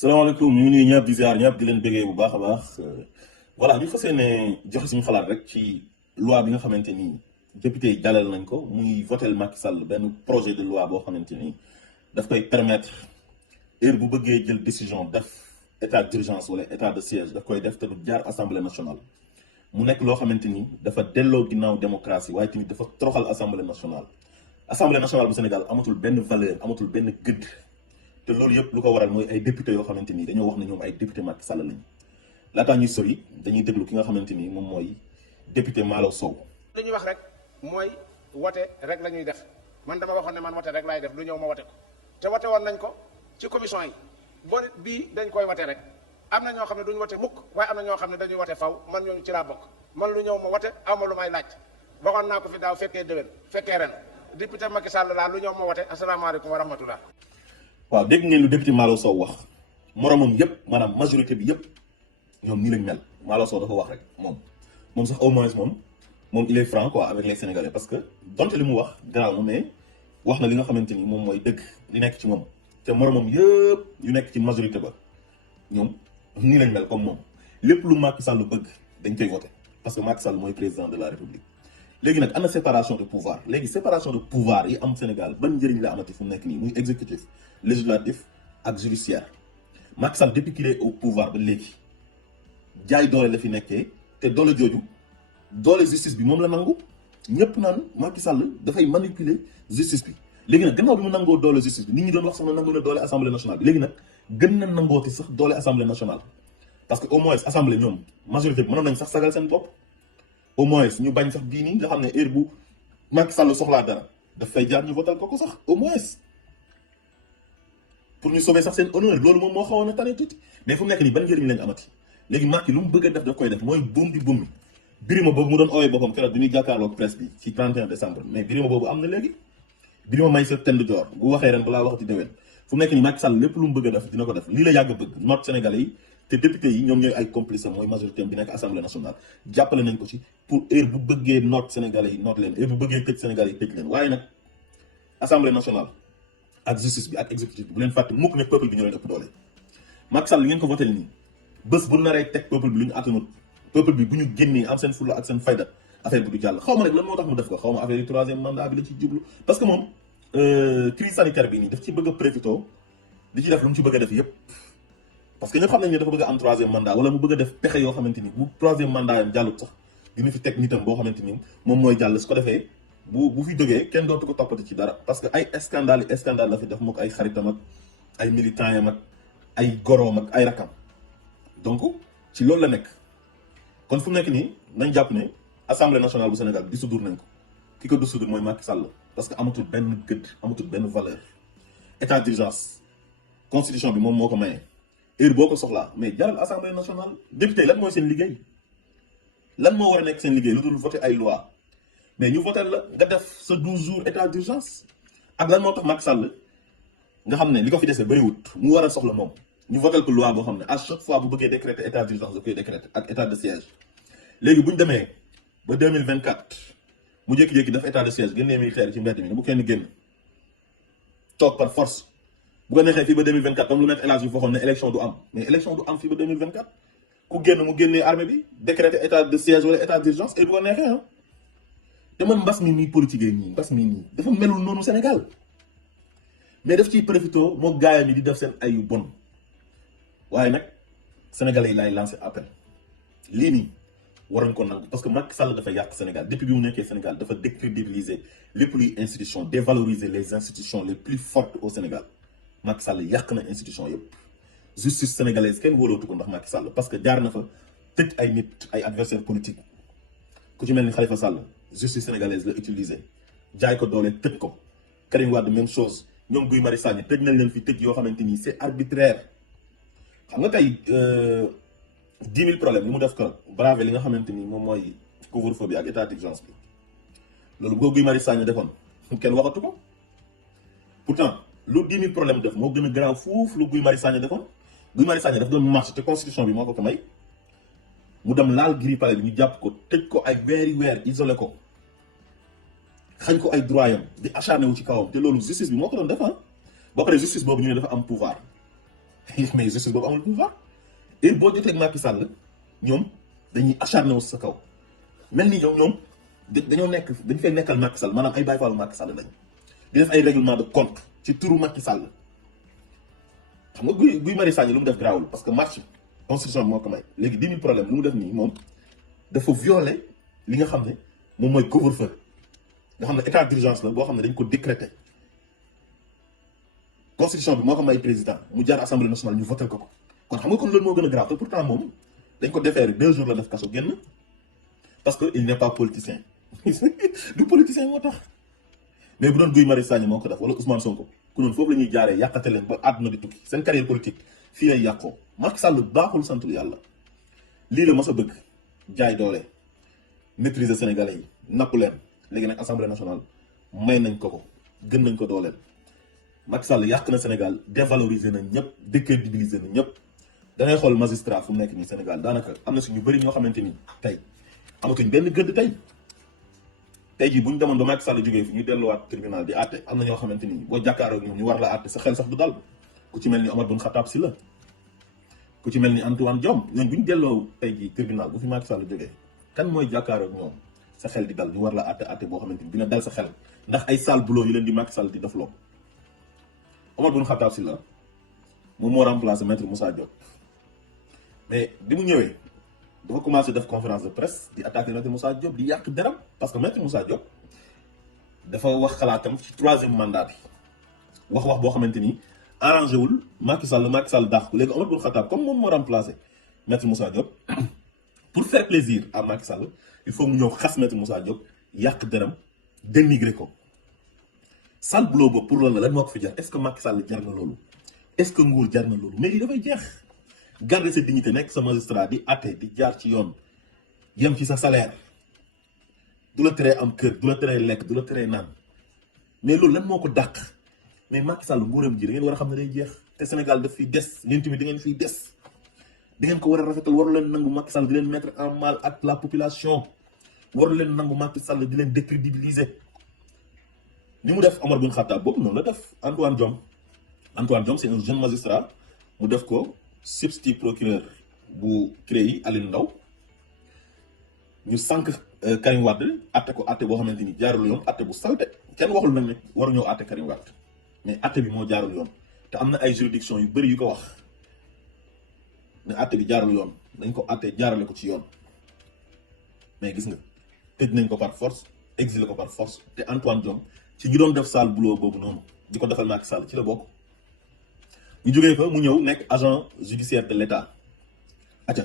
salaamaaleykum ñu ngi nuyu ñëpp di ziar ñëpp di leen bëggee bu baax a baax voilà ñu fas yéene joxe suñu xalaat rek ci loi bi nga xamante ni député yi jàllale nañ ko muy votel Macky Sall benn projet de loi boo xamante ni daf koy permettre heure bu bëggee jël décision def état d'urgence wala état de siège daf koy def te du jaar assemblée nationale. mu nekk loo xamante ni dafa delloo ginnaaw démocratie waaye tamit dafa toroxal assemblée nationale. assemblée nationale bu Sénégal amatul benn valeur amatul benn gëdd. te loolu yëpp lu ko waral mooy ay député yoo xamante ni dañoo wax ne ñoom ay député Macky Sall lañ laataa ñuy sori dañuy déglu ki nga xamante ni moom mooy député Malaw Sow. li ñuy wax rek mooy wote rek la ñuy def man dama waxoon ne man wote rek laay def lu ñëw ma wote ko te wote woon nañ ko ci commission yi boo bii dañ koy wote rek am na ñoo xam ne duñ wote mukk waaye am na ñoo xam ne dañuy wote faw man ñooñu ci laa bokk man lu ñëw ma wote aw ma lu may laaj waxoon naa ko fi daaw fekkee déwén fekkee ren député Macky Sall laa lu ñëw ma wote asalaamaaleykum wa rahmatullah. waaw dégg ngeen lu député Malaw Sow wax moromam yëpp maanaam majorité bi yëpp ñoom nii lañ mel Malaw Sow dafa wax rek moom sax au moins moom il est franc quoi avec les Sénégalais parce que donte li mu wax garaaw na mais wax na li nga xamante ni moom mooy dëgg li nekk ci moom te moromam yëpp yu nekk ci majorité ba ñoom nii lañ mel comme moom lépp lu Macky Sall bëgg dañ koy voté parce que Macky Sall mooy président de la République. léegi nag am na séparation de pouvoir léegi séparation de pouvoir yi am Sénégal ban njëriñ la amati fu mu nekk nii muy exécutif législatif ak judiciaire Macky Sall depuis qu'il est au pouvoir ba léegi jaay doole la fi nekkee te doole jooju doole justice bi moom la nangu ñëpp naan Macky Sall dafay manipuler justice bi. léegi nag gannaaw bi mu nangoo doole justice bi nit ñi doon wax sax na nangu na doole assemblée nationale bi léegi nag gën na nangooti sax doole assemblée nationale parce que au moins assemblée ñoom majorité bi mënoon nañ sax sagal seen bopp. au moins ñu bañ sax bii nii nga xam ne heure bu Macky Sall soxlaa dara daf fay jaar ñu votal ko sax au moins pour ñu sauver sax seen honneur loolu moom moo xawoon a tane tuuti mais fu mu nekk nii ban njëriñ lañ amati léegi Macky lu mu bëgg a def daf koy def mooy buum di buum mi birima boobu mu doon oowee boppam keroog bi ñuy jàkkaarloog presse bi ci 31 décembre mais birima boobu am na léegi birima may sa tend joor bu waxee ren balaa waxati déwén fu mu nekk nii Macky Sall lépp lu mu bëgg a def dina ko def lii la yàgg bëgg noot Sénégalais yi te député yi ñoom ñooy ay complice mooy majorité bi nekk assemblée nationale jàppale nañ ko ci pour heure bu bëggee noot Sénégalais yi noot leen heure bu bëggee tëj Sénégalais yi tëj leen waaye nag assemblée nationale ak justice bi ak exécutif bi bu leen fàtte mukk ne peuple bi ñoo leen ëpp doole. Macky Sall li ngeen ko voté nii bés bu naree teg peuple bi lu ñu attanut peuple bi bu ñu génnee am seen fulla ak seen fayda affaire bi du jàll xaw ma nag lan moo tax mu def ko xaw ma affaire yi troisième mandat bi la ci jublu parce que moom crise sanitaire bi nii daf ci bëgg a profité di ci def lu mu ci bëgg a def yëpp. parce que ñëpp xam nañ ne dafa bëgg a am troisième mandat wala mu bëgg a def pexe yoo xamante ni bu troisième mandat yam jàllut sax dina fi teg nitam boo xamante ni moom mooy jàll su ko defee bu fi jógee kenn dootu ko toppati ci dara parce que ay scandale la fi def mook ay xaritam ak ay militants yam ak ay goroom ak ay rakam donc ci loolu la nekk kon fu mu nekk nii nañ jàpp ne assemblée nationale bu Sénégal dissoudre nañ ko ki ko dissoudre mooy Macky Sall parce que amatul benn gëdd amatul benn valeur état d'urgence constitution bi moom moo ko maye. heure boo ko soxlaa mais jaral assemblée nationale député lan mooy seen liggéey lan moo war a nekk seen liggéey lu dul voter ay loi mais ñu voter la nga def sa 12 jours état d'urgence ak lan moo tax Macky Sall nga xam ne li ko fi dese bëriwut mu war a soxla moom ñu voter ko loi boo xam ne à chaque fois bu bëggee décréter état d'urgence da koy décréter ak état de siège léegi bu ñu demee ba 2024 mu jékki-jékki def état de siège génnee militaire ci mbedd mi ne bu kenn génn toog par force. bu ko neexee fii ba 2024 comme lu nekk El Hadj Diouf waxoon ne élection du am mais élection du am fii ba 2024 ku génn mu génnee armée bi décréter état de siège wala état d'urgence et bu ko neexee ah te man mbas mi nii politique nii mbas mi nii dafa melul noonu Sénégal mais daf ciy profité moo gaayam yi di def seen ay yu bon waaye nag sénégalais yi laay lancé appel lii nii waruñ ko nangu parce que Macky Sall dafa yàq Sénégal depuis bi mu nekkee Sénégal dafa décrédibiliser lépp luy institution dévaloriser les institutions les plus fortes au Sénégal. Macky Sall yàq na institution yëpp justice sénégalaise kenn wóolootu ko ndax Macky Sall parce que jaar na fa tëj ay nit ay adversaires politiques ku ci mel ni Khalifa Sall justice sénégalaise la utiliser jaay ko doole tëj ko Karim Wade même chose ñoom Guy Marius Sagna tëj nañ leen fi tëj yoo xamante ni c'est arbitraire xam nga tey 10 000 problèmes yi mu def ko bravé li nga xamante ni moom mooy couvre-feu bi ak état d'urgence bi loolu boo Guy Marius Sagna defoon kenn waxatu ko pourtant. lu 10 000 problème def moo gën a garaaw foofu lu Guy Marius Sagna defoon Guy Marius Sagna daf doon marche te constitution bi moo ko may mu dem laal grille palais bi ñu jàpp ko tëj ko ay weer isolé ko xañ ko ay droit yam di acharné wu ci kawam te loolu justice bi moo ko doon def ba pare justice boobu ñu ne dafa am pouvoir mais justice boobu amul pouvoir et boo jotee ak Macky Sall ñoom dañuy acharné wu sa kaw mel ni ñoom dañoo nekk dañ fay nekkal Macky Sall maanaam ay Baye Fallu Macky Sall lañ di def ay règlement de compte ci turu Macky Sall. xam nga Guy Marius Sagna lu mu def garaawul parce que marche constitution bi moo ko may léegi 10 000 problème lu mu def nii moom dafa violer li nga xam ne moom mooy couvre-feu nga xam ne état d'urgence la boo xam ne dañ ko décréter constitution bi moo ko may président mu jaar assemblée nationale ñu voté ko kon xam nga kon loolu moo gën a grave te pourtant moom dañ ko déférer 2 jours la def kaso génn parce que il n'est pas politicien du politicien moo tax mais bu doon Guy Marius Sagna moo ko def wala Ousmane Sonko ku noonu foofu la ñuy jaaree yàqate leen ba àdduna di tukki seen carrière politique fii lay yàqoo. Macky Sall baaxul santul yàlla lii la mos a bëgg jaay doole maîtriser sénégalais yi napp leen léegi nag assemblée nationale may nañ ko gën nañ ko dooleel. Macky Sall yàq na Sénégal dévaloriser na ñëpp décrédibiliser na ñëpp da ngay xool magistrat fu mu nekk nii Sénégal daanaka am na suñu bëri ñoo xamante ni tey amatuñ benn gëdd tey jii bu ñu demoon ba Macky Sall jógee fi ñu delluwaat tribunal di àtte am na ñoo xamante ni boo jàkkaaroo ak ñoom ñu war la àtte sa xel sax du dal ku ci mel ni Omar Boun Khattab Sylla ku ci mel ni Antoine Diome ñooñu bu ñu delloo tey jii tribunal bu fi Macky Sall jógee kan mooy jàkkaaroo ak ñoom sa xel di dal ñu war la àtte boo xamante ni dina dal sa xel ndax ay sale boulot yu leen di Macky Sall di def loo Omar Boun Khattab Sylla moom moo remplacé maître Moussa Diop mais bi mu ñëwee dafa commencé def conférence de presse di attaquer maître Moussa Diop di yàq deram parce que maître Moussa Diop dafa wax xalaatam ci 3e mandat bi wax boo xamante ni arrangé wul Macky Sall dàq ko léegi Omar Boun Khattab comme moom moo remplacé maître Moussa Diop pour faire plaisir à Macky Sall il faut mu ñëw xas maître Moussa Diop yàq deram dénigrer ko sale boulot boobu pour loolu lan moo ko fi jar est-ce que Macky Sall jar na loolu est-ce que nguur jar na loolu mais lii dafay jeex garder sa dignité nekk sa magistrat di àtte di jaar ci yoon yem ci sa salaire du la teree am kër du la teree lekk du la teree naan mais loolu lan moo ko dàq mais Macky Sall nguuram ji da ngeen war a xam ne day jeex te Sénégal daf fiy des yéen tamit da ngeen fiy des da ngeen ko war a rafetal waru leen nangu Macky Sall di leen mettre en mal ak la population waru leen nangu Macky Sall di leen décrédibiliser ni mu def Omar Boun Khattab boobu noonu la def Antoine Diome c'est un jeune magistrat mu def ko substitut procureur bu CREI Alioune Ndao ñu sànq Karim Wade atte ko atte boo xamante ni jaarul yoon atte bu salte kenn waxul nag ne waru ñëw atte Karim Wade mais atte bi moo jaarul yoon te am na ay juridiction yu bëri yu ko wax ne atte bi jaarul yoon dañ ko atte jaarale ko ci yoon mais gis nga tëj nañ ko par force exilé ko par force te Antoine Diome ci ñi doon def sale boulot boobu noonu di ko defal Macky Sall ci la bokk ñu jógee fa mu ñëw nekk agent judiciaire de l'État aca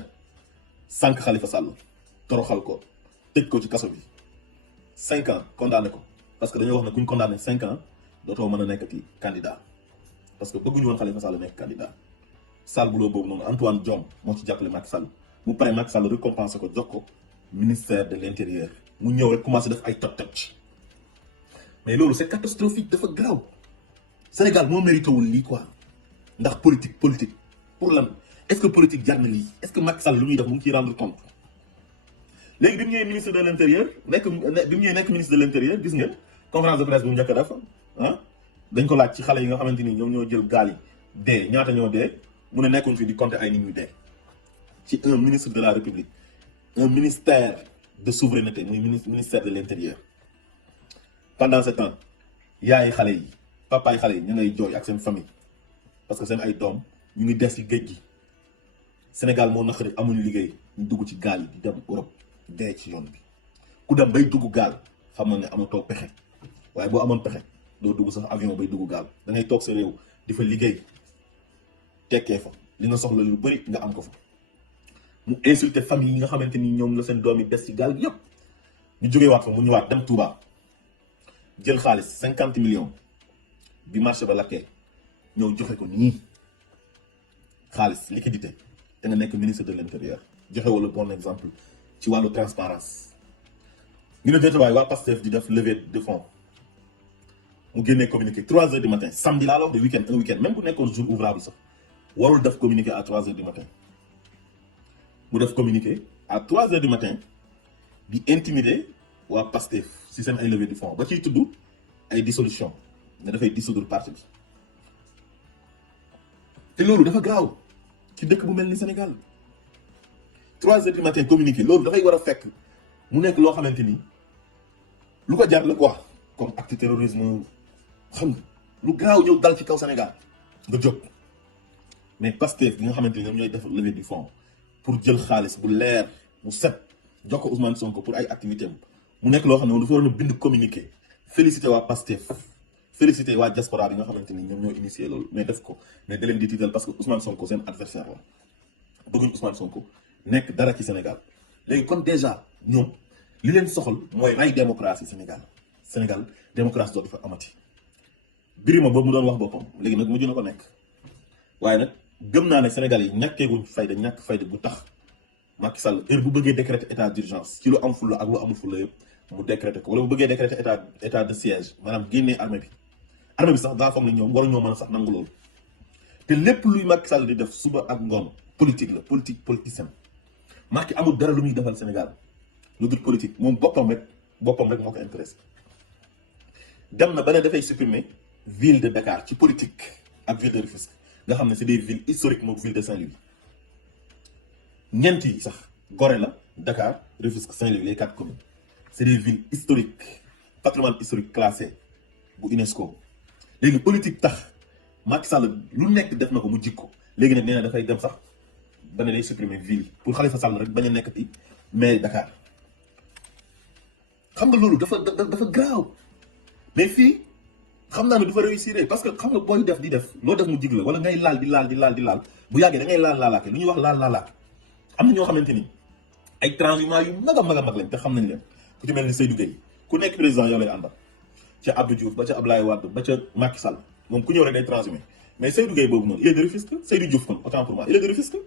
sànq Khalifa Sall toroxal ko tëj ko ci kaso bi 5 ans condamné ko parce que dañoo wax ne ku ñu condamné 5 ans dootoo mën a nekkati candidat parce que bëgguñu woon Khalifa Sall nekk candidat sale boulot boobu noonu Antoine Diome moo ci jàppale Macky Sall mu pare Macky Sall récompensé ko jox ko ministère de l'intérieur mu ñëw rek commencé def ay toj mais loolu c'est catastrophique dafa garaaw Sénégal moo mérité wul lii quoi ndax politique pour lan est-ce que politique jar na lii est-ce que Macky Sall lu muy def mu ngi ciy rendre compte léegi bi mu ñëwee ministre de l'intérieur nekk ministre de l'intérieur gis nga conférence de presse bu mu njëkk a def dañ ko laaj ci xale yi nga xamante ni ñoom ñoo jël gaal yi dee ñaata ñoo dee mu ne nekkuñ fi di compter ay nit ñuy dee ci un ministre de la République un ministère de souveraineté muy ministère de l'intérieur pendant ce temps yaay xale yi papaay xale yi ñu ngay jooy ak seen famille parce que seen ay doom ñu ngi des ci géej gi Sénégal moo naqari amuñu liggéey ñu dugg ci gaal yi di dem Europe dee ci yoon bi ku dem bay dugg gaal xam na ne amatoo pexe waaye boo amoon pexe doo dugg sax avion bay dugg gaal da ngay toog sa réew di fa liggéey tekkee fa li nga soxla lu bari nga am ko fa mu insulté famille yi nga xamante ni ñoom la seen doom yi des ci gaal gi yépp ñu jógee waat fa mu ñëwaat dem Touba jël xaalis 50 millions bi marché ba lakkee ñëw joxe ko nii xaalis liquidité te nga nekk ministre de l'intérieur joxe wala bon exemple ci wàllu transparence ñu ne déetawaay waa Pastef di def levée de fonds mu génnee communiqué 3 heures du matin samedi laa la wax de week-end un week-end même bu nekkoon jour ouvrable sax warul def communiqué à 3 heures du matin mu def communiqué à 3 heures du matin di intimider waa Pastef si seen ay levée de fonds ba ciy tudd ay dissolution ne dafay dissoudre parti bi te loolu dafa graaw ci dëkk bu mel ni Sénégal 3 heures du matin communiqué loolu dafay war a fekk mu nekk loo xamante ni lu ko jar la quoi comme acte terrorisme xam nga lu graaw ñëw dal ci kaw Sénégal nga jóg mais Pastef bi nga xamante ni ñoom ñooy def levée du fonds pour jël xaalis bu leer bu set jox ko Ousmane Sonko pour ay activités mu nekk loo xam ne moom dafa waroon a bind communiqué félicité waa Pastef félicité waa diaspora bi nga xamante ni ñoom ñoo initié loolu mais def ko mais da leen di tiital parce que Ousmane Sonko seen adversaire la bëgguñ Ousmane Sonko nekk dara ci Sénégal léegi kon déjà ñoom li leen soxal mooy ray démocratie Sénégal démocratie dootu fa amati Birima boobu mu doon wax boppam léegi nag mujj na ko nekk waaye nag gëm naa ne Sénégal yi ñàkk fayda bu tax Macky Sall heure bu bëggee décréter état d'urgence ci lu am fulla ak lu amul fulla yëpp mu décréter ko wala bu bëggee décréter état de siège maanaam génnee armée bi sax daa foog ne ñoom waruñoo mën a sax nangu loolu te lépp luy Macky Sall di def suba ak ngoon politique la politicienne Macky amul dara lu muy defal Sénégal lu dul politique moom boppam rek moo ko intéressé dem na ba ne dafay supprimer ville de Dakar ci politique ak ville de Rufisque nga xam ne c'est des villes historiques moom ville de Saint-Louis ñeent yi sax Gorée la Dakar Rufisque Saint-Louis les 4 communes c'est des villes historiques patrimoine historique classé bu UNESCO léegi politique tax Macky Sall lu nekk def na ko mu jikko léegi nag nee na dafay dem sax ba ne day supprimer ville pour Khalifa Sall rek bañ a nekkati mais Dakar xam nga loolu dafa graaw mais fii xam naa ne du fa réussir parce que xam nga booy def di def loo def mu jig la wala ngay laal di laal bu yàggee da ngay laalaake lu ñuy wax laalaake am na ñoo xamante ni ay transhumants yu mag a mag lañ te xam nañ leen ku ci mel ni Seydou Gueye ku nekk président yow lay àndal ca Abdou Diouf ba ca Abdoulaye Wade ba ca Macky Sall moom ku ñëw rek day transhumé mais Seydou Gueye boobu noonu il est de Rufisque Seydou Diouf kon autant pour moi il est de Rufisque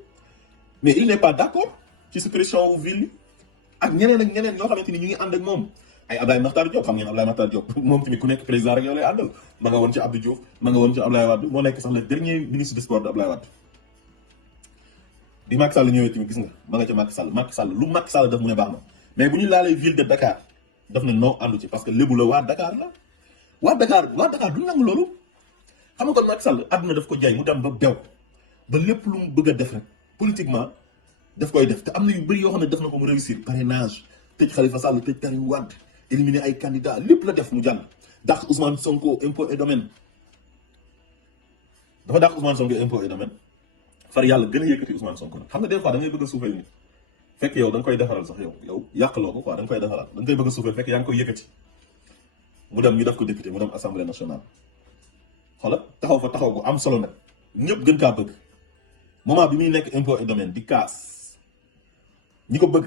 mais il n'est pas d'accord ci suppression wu ville ak ñeneen ñoo xamante ni ñu ngi ànd ak moom ay Abdoulaye Makhtar Diop xam ngeen Abdoulaye Makhtar Diop moom tamit ku nekk président rek yow lay àndal ma nga woon ci Abdou Diouf ma nga woon ci Abdoulaye Wade moo nekk sax le dernier ministre des sports de Abdoulaye Wade bi Macky Sall ñëwee tamit gis nga ma nga ca Macky Sall lu Macky Sall def mu ne baax na mais bu ñu laalee ville de Dakar daf ne non àndu ci parce que lébu la waa Dakar la waa Dakar du nangu loolu xam nga kon Macky Sall àdduna daf ko jaay mu dem ba bew ba lépp lu mu bëgg a def rek politiquement daf koy def te am na yu bëri yoo xam ne def na ko mu réussir parrainage tëj Khalifa Sall tëj Karim Wade éliminer ay candidats lépp la def mu jàll dàq Ousmane Sonko impôt et domaine dafa dàq Ousmane Sonko impôt et domaine far yàlla gën a yëkkati Ousmane Sonko nag xam nga des fois da ngay bëgg a suufeel nit fekk yow da nga koy defaral sax yow yàqaloo ko quoi da nga koy defaral da nga koy bëgg a suufeel fekk yaa ngi koy yëkkati mu dem ñu def ko député mu dem assemblée nationale xoolal taxaw fa taxaw ko am solo nag ñëpp gën kaa bëgg moment bi muy nekk impôt et domaine di kaas ñi ko bëgg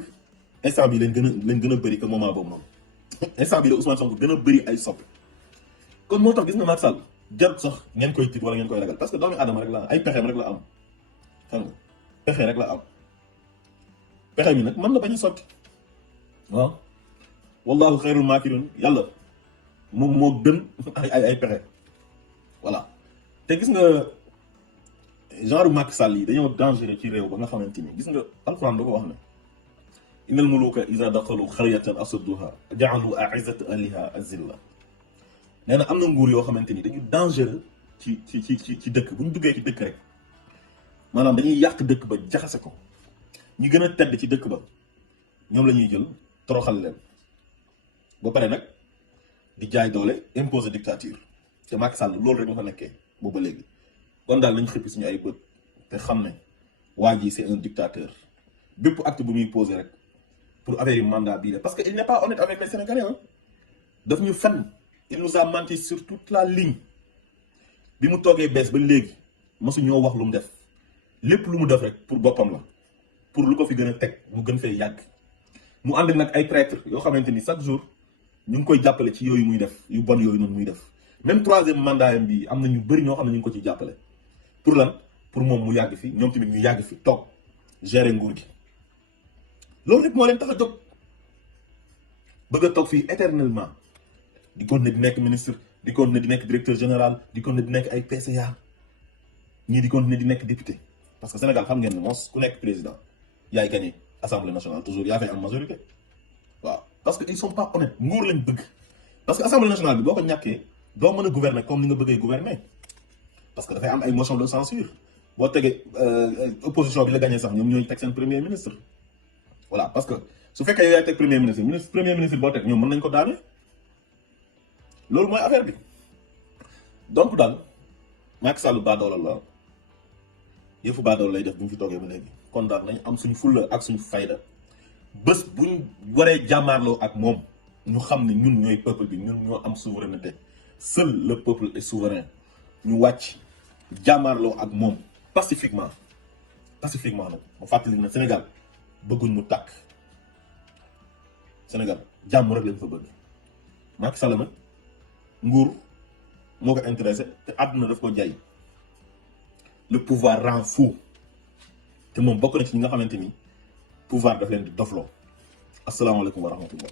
instant bi leen gën a bëri que moment boobu noonu instant bi la Ousmane Sonko gën a bëri ay soppe kon moo tax gis nga Macky Sall jarut sax ngeen koy tiit wala ngeen koy ragal parce que doomi aadama rek la am ay pexeem rek la am xam nga pexe rek la am pexe mi nag mën na bañ a sotti waaw wallahu xayrul maakirin yàlla moom moo gën ay pexe voilà te gis nga genre Macky Sall yi dañoo dangereux ci réew ba nga xamante ni gis nga alxuraan da ko wax ne innal muluka iza daxalu xaryatan afsaduha ja'alu a'izzata ahliha azilla nee na am na nguur yoo xamante ni dañu dangereux ci dëkk bu ñu duggee ci dëkk rek maanaam dañuy yàq dëkk ba jaxase ko ñi gën a tedd ci dëkk ba ñoom la ñuy jël toroxal leen ba pare nag di jaay doole imposer dictature te Macky Sall loolu rek la fa nekkee boobu ba léegi kon daal nañ xëppi suñu ay bët te xam ne waa ji c'est un dictateur bépp acte bu muy poser rek pour affaire yi mandat bii la parce que il n'est pas honnête avec les Sénégalais hein daf ñu fen il nous a menti sur toute la ligne bi mu toogee bees ba léegi mosu ñoo wax lu mu def lépp lu mu def rek pour boppam la pour lu ko fi gën a teg mu gën fee yàgg mu ànd nag ay traître yoo xamante ni chaque jour ñu ngi koy jàppale ci yooyu muy def yu bon yooyu noonu muy def même 3e mandat yam bi am na ñu bëri ñoo xam ne ñu ngi ko ci jàppale pour lan pour moom mu yàgg fi ñoom tamit ñu yàgg fi toog gérer nguur gi loolu rek moo leen tax a jóg bëgg a toog fii éternellement di continuer di nekk ministre di continuer di nekk directeur général di continuer di nekk ay PCA ñii di continuer di nekk député parce que Sénégal xam ngeen ne moos ku nekk président yaay gagné assemblée nationale toujours yaa fay am majorité waaw parce que ils sont pas honnêtes nguur lañ bëgg parce que assemblée nationale bi boo ko ñàkkee doo mën a gouverner comme ni nga bëggee gouverner parce que dafay am ay motion de censure boo tegee opposition bi la gagné sax ñoom ñooy teg seen premier ministre voilà parce que su fekkee yow yaay teg premier ministre boo teg ñoom mën nañ ko daane loolu mooy affaire bi donc daal Macky Sall baadoola la yëfu baadoola lay def bu ñu fi toogee ba léegi kon daal nañ am suñu fulla ak suñu fayda bés buñ waree jàmmaarloo ak moom ñu xam ne ñun ñooy peuple bi ñun ñoo am souveraineté seul le peuple est souverain ñu wàcc jàmmaarloo ak moom pacifiquement nag ma fàttali na Sénégal bëgguñ mu tàkk Sénégal jàmm rek lañ fa bëgg Macky Sall nag nguur moo ko intéressé te àdduna daf ko jaay le pouvoir rend fou te moom bokk na ci ñi nga xamante ni pouvoir daf leen di dofloo asalaamaaleykum wa rahmatullah